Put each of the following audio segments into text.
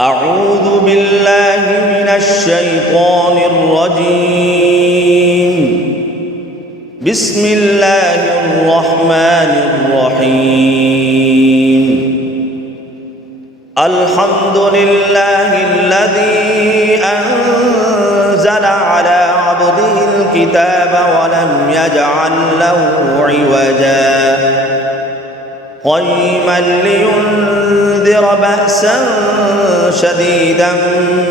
أعوذ بالله من الشيطان الرجيم. بسم الله الرحمن الرحيم. الحمد لله الذي أنزل على عبده الكتاب ولم يجعل له عوجا قيما لينذر بأسا شديدا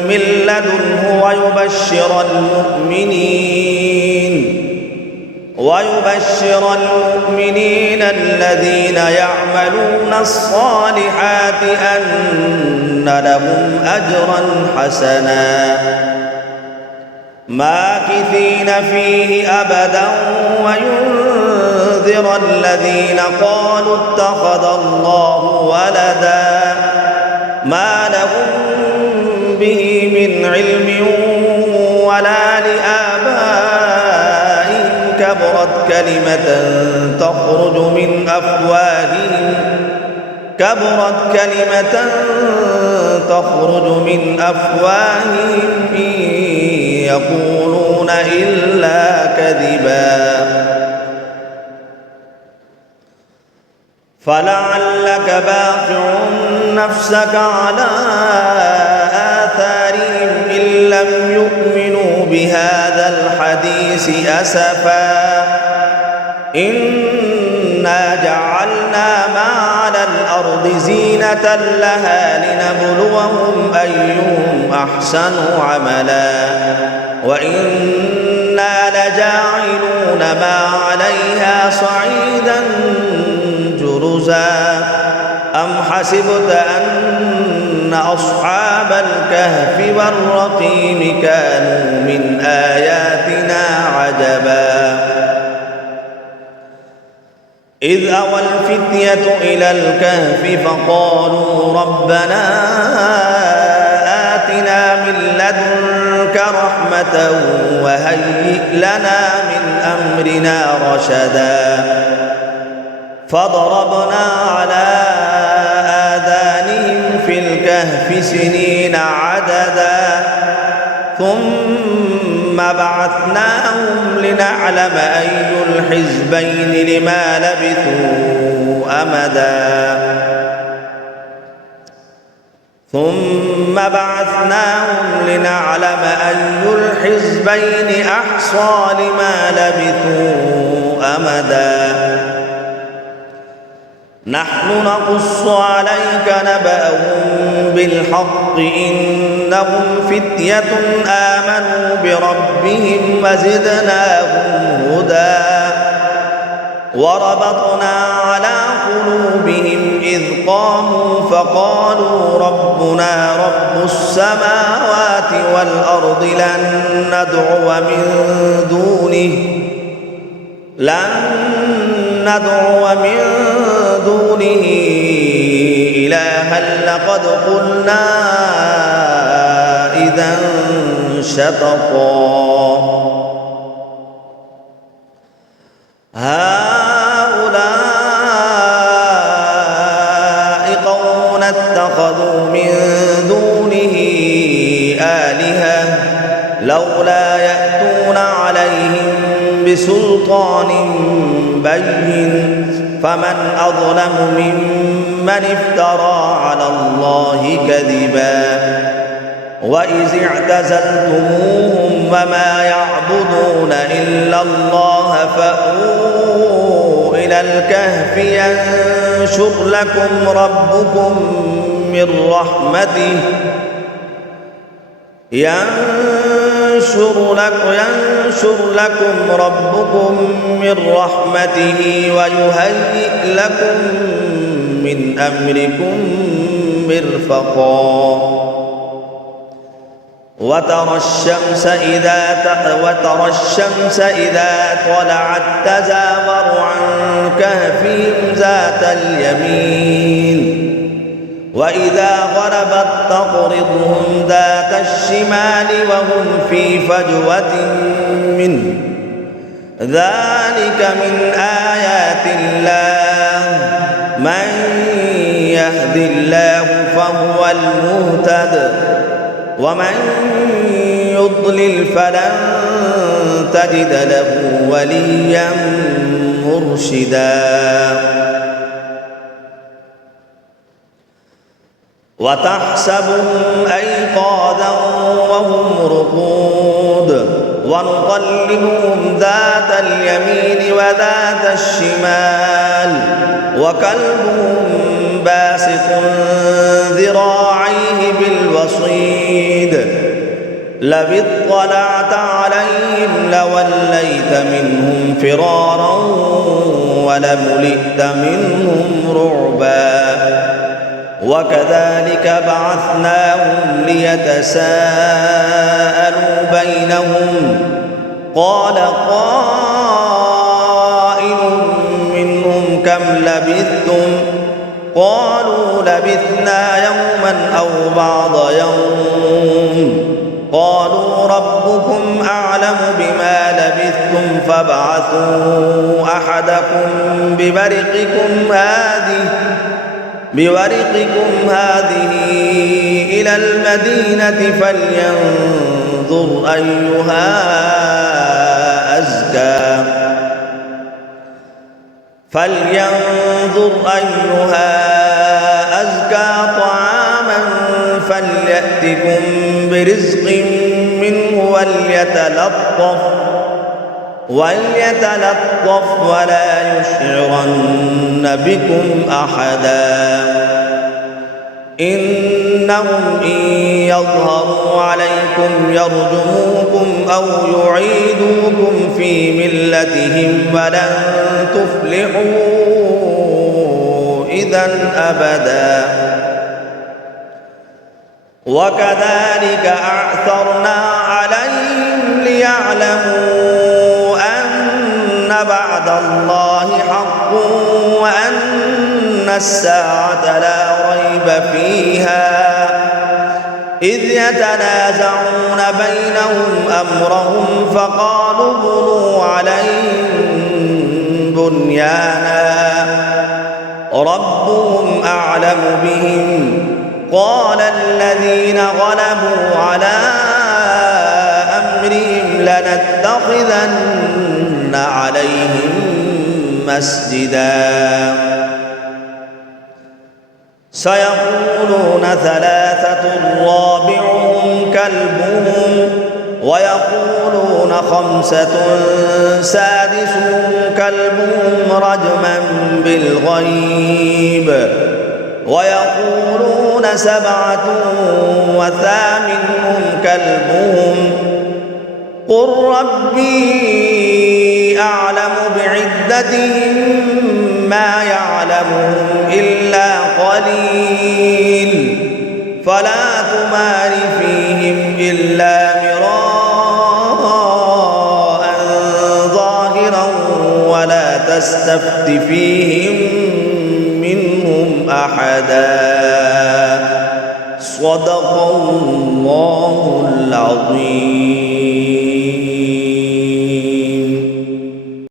من لدنه ويبشر المؤمنين الذين يعملون الصالحات أن لهم أجرا حسنا ماكثين فيه أبدا وينذر الذين قالوا اتخذ الله ولدا ما لهم به من علم ولا لآبائهم كبرت كلمة تخرج من أفواههم إن يقولون إلا كذبا فلعلك باخع نفسك على آثارهم إن لم يؤمنوا بهذا الحديث أسفا إنا جعلنا ما على الأرض زينة لها لنبلوهم أيهم أحسن عملا وإنا لجاعلون ما عليها صعيدا جرزا أم حسبت أن أصحاب الكهف والرقيم كانوا من آياتنا عجبا إذ أوى الفتية إلى الكهف فقالوا ربنا آتنا من لدنك رحمة وهيئ لنا من أمرنا رشدا فضربنا على آذانهم في الكهف سنين عددا ثم بعثناهم لنعلم أي الحزبين لما لبثوا أمدا نحن نقص عليك نبأهم بالحق إنهم فتية آمنوا بربهم وزدناهم هدى وربطنا على قلوبهم إذ قاموا فقالوا ربنا رب السماوات والأرض لن ندعو من دونه إلها لقد قلنا إذا شططا هؤلاء قوم اتخذوا من دونه آلهة لولا يأتون عليهم بسلطان بين فمن أظلم ممن افترى على الله كذبا وإذ اعتزلتموهم وما يعبدون إلا الله فأووا إلى الكهف ينشر لكم ربكم من رحمته ويهيئ لكم من أمركم مرفقا وترى الشمس إذا طلعت تزاور عن كهفهم ذات اليمين وإذا غربت تقرضهم ذات الشمال وهم في فجوة منه ذلك من آيات الله من يهد الله فهو المهتد ومن يضلل فلن تجد له وليا مرشدا وتحسبهم أيقاظا وهم رقود ونقلبهم ذات اليمين وذات الشمال وكلبهم باسط ذراعيه بالوصيد لو اطلعت عليهم لوليت منهم فرارا ولملئت منهم رعبا وكذلك بعثناهم ليتساءلوا بينهم قال قائل منهم كم لبثتم قالوا لبثنا يوما أو بعض يوم قالوا ربكم أعلم بما لبثتم فابعثوا أحدكم بورقكم هذه إلى المدينة فلينظر أيها أزكى طعاما فليأتكم برزق منه وليتلطف ولا يشعرن بكم أحدا إنهم إن يظهروا عليكم يرجموكم أو يعيدوكم في ملتهم ولن تفلحوا إذا أبدا وكذلك أعثرنا عليهم ليعلموا أن بعد الله حق وأن الساعة لا ريب فيها إذ يتنازعون بينهم أمرهم فقالوا ابنوا عليهم بنيانا ربهم أعلم بهم قال الذين غلبوا على أمرهم لنتخذن عليهم مسجدا سيقولون ثلاثة رابعهم كلبهم ويقولون خمسة سادسهم كلبهم رجما بالغيب ويقولون سبعة وثامنهم كلبهم قل ربي أعلم بعدتهم ما يعلمهم إلا قليل فلا تمار فيهم إلا مراء ظاهرا ولا تستفت فيهم منهم أحدا صدق الله العظيم.